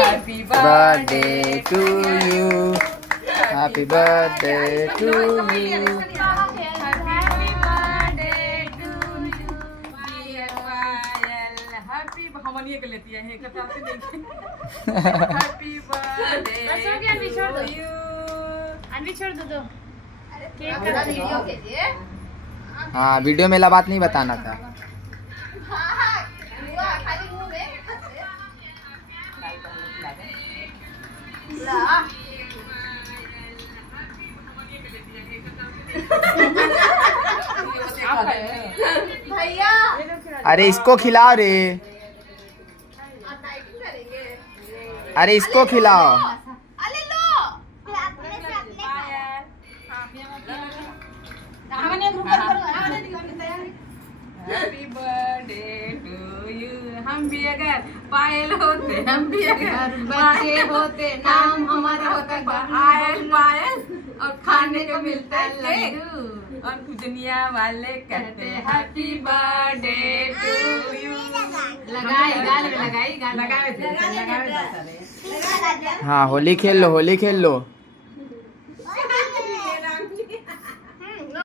Happy birthday to you. Happy birthday to you. Happy birthday to you, dear Payal. Happy हमनिए के लेती है कटाते देखिए. Happy birthday बस हो गया, अभी छोड़ दो. to you. अन्वी छोड़ दो दो. केक पूरा का वीडियो भेजिए। हाँ वीडियो में ला बात नहीं बताना था। हाँ, हुआ खाली मुंह में। ला। भैया अरे इसको खिलाओ रे। आप डाइटिंग करेंगे? अरे इसको खिलाओ। अरे लो। Happy birthday to you. हम भी अगर पायल होते हम भी अगर बच्चे होते नाम हमारा होता पायल पायल और खाने को मिलता है केक और दुनिया वाले कहते हैप्पी बर्थडे टू यू। लगाई गाल में लगाई गाल लगाए थे लगाए थे। हाँ होली खेल लो होली खेल लो।